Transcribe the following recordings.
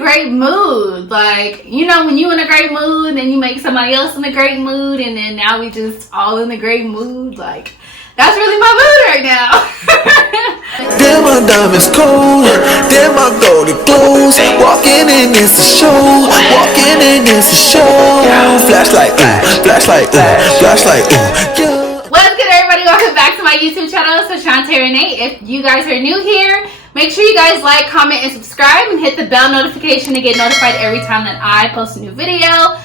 great mood. Like, you know, when you in a great mood and you make somebody else in a great mood, and then now we just all in a great mood. Like, that's really my mood right now. Damn, my diamonds cold. Damn, my golden clothes. Walking in is a show. Walking in is a show. Flashlight, flashlight, flashlight, yeah. What's good, everybody? Welcome back to my YouTube channel. It's Ashanterene. If you guys are new here, make sure you guys like, comment, and subscribe, and hit the bell notification to get notified every time that I post a new video.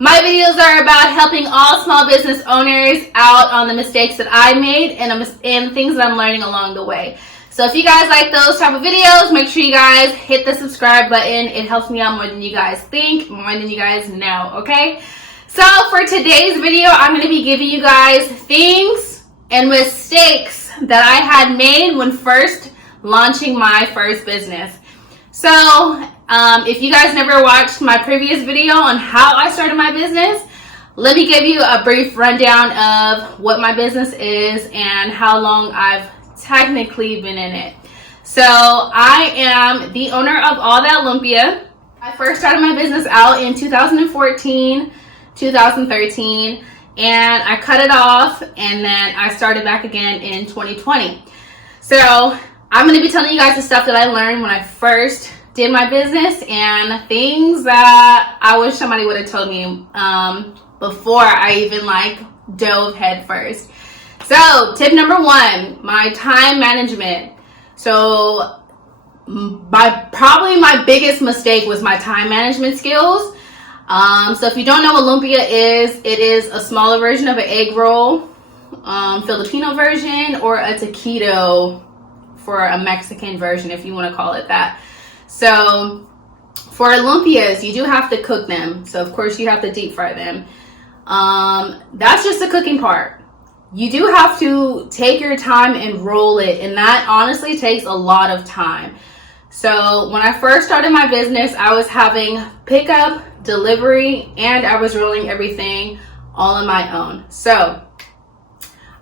My videos are about helping all small business owners out on the mistakes that I made and things that I'm learning along the way. So if you guys like those type of videos, make sure you guys hit the subscribe button. It helps me out more than you guys think, more than you guys know, okay? So for today's video, I'm going to be giving you guys things and mistakes that I had made when first launching my first business. So if you guys never watched my previous video on how I started my business, let me give you a brief rundown of what my business is and how long I've technically been in it. So I am the owner of AllDatLumpia. I first started my business out in 2014, 2013, and I cut it off, and then I started back again in 2020. So I'm going to be telling you guys the stuff that I learned when I first did my business and things that I wish somebody would have told me before I even dove head first. So tip number one, my time management. So probably my biggest mistake was my time management skills. So if you don't know what lumpia is, it is a smaller version of an egg roll, Filipino version, or a taquito for a Mexican version, if you want to call it that. So for lumpias, you do have to cook them. So of course you have to deep fry them. That's just the cooking part. You do have to take your time and roll it, and that honestly takes a lot of time. So when I first started my business, I was having pickup, delivery, and I was rolling everything all on my own. So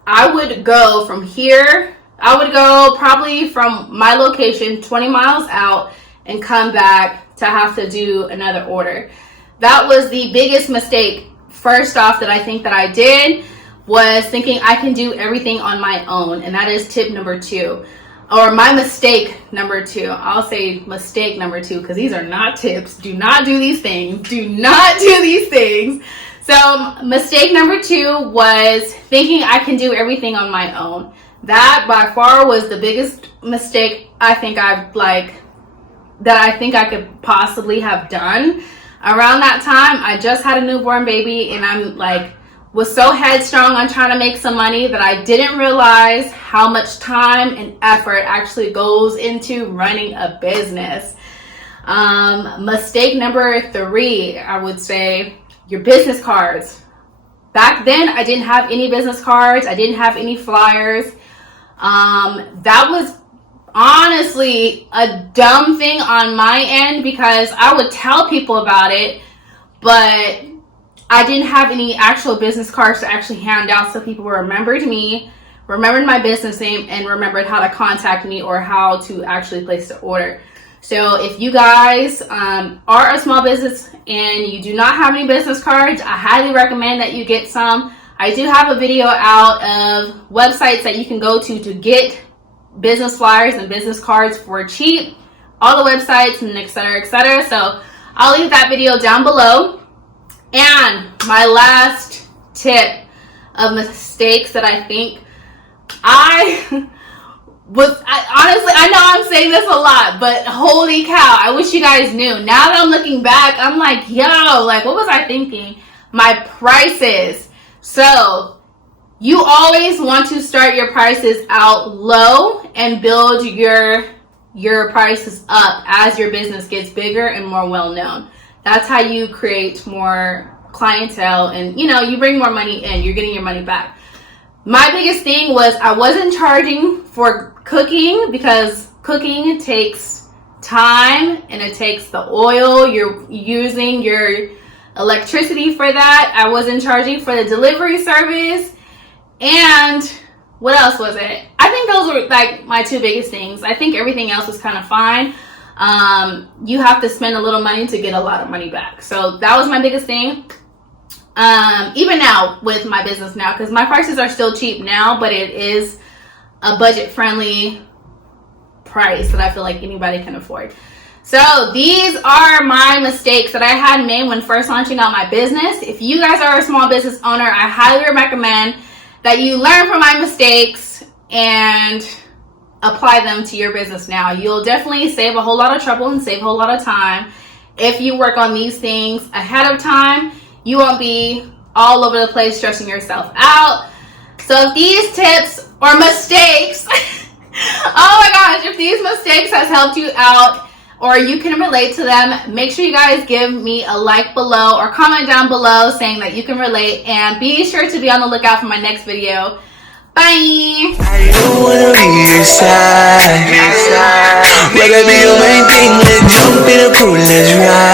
I would go from here, I would go probably from my location 20 miles out and come back to have to do another order. That was the biggest mistake, first off, that I think that I did, was thinking I can do everything on my own. And that is tip number two, or my mistake number two. I'll say mistake number two because these are not tips. Do not do these things. Do not do these things. So mistake number two was thinking I can do everything on my own. That by far was the biggest mistake I think I could possibly have done. Around that time, I just had a newborn baby, and I'm was so headstrong on trying to make some money that I didn't realize how much time and effort actually goes into running a business. Mistake number three, I would say, your business cards. Back then, I didn't have any business cards. I didn't have any flyers. That was honestly a dumb thing on my end because I would tell people about it, but I didn't have any actual business cards to actually hand out so people remembered me, remembered my business name, and remembered how to contact me or how to actually place the order. So if you guys are a small business and you do not have any business cards, I highly recommend that you get some. I do have a video out of websites that you can go to get business flyers and business cards for cheap, all the websites, and etc. etc. So I'll leave that video down below. And my last tip of mistakes that I think honestly, I know I'm saying this a lot, but holy cow, I wish you guys knew. Now that I'm looking back, I'm like, yo, what was I thinking? My prices. So you always want to start your prices out low and build your prices up as your business gets bigger and more well-known. That's how you create more clientele, and you bring more money in. You're getting your money back. My biggest thing was I wasn't charging for cooking because cooking takes time and it takes the oil. You're using your electricity for that. I wasn't charging for the delivery service. And what else was it? I think those were my two biggest things. I think everything else was kind of fine. you have to spend a little money to get a lot of money back. So that was my biggest thing. Even now with my business now, because my prices are still cheap now, but it is a budget friendly price that I feel like anybody can afford. So these are my mistakes that I had made when first launching out my business. If you guys are a small business owner, I highly recommend that you learn from my mistakes and apply them to your business now. You'll definitely save a whole lot of trouble and save a whole lot of time if you work on these things ahead of time. You won't be all over the place stressing yourself out. So if these tips or mistakes, oh my gosh, if these mistakes has helped you out or you can relate to them, make sure you guys give me a like below or comment down below saying that you can relate, and be sure to be on the lookout for my next video. Bye! I don't wanna be your side. Whether be your main thing, let's jump in a pool, let's ride.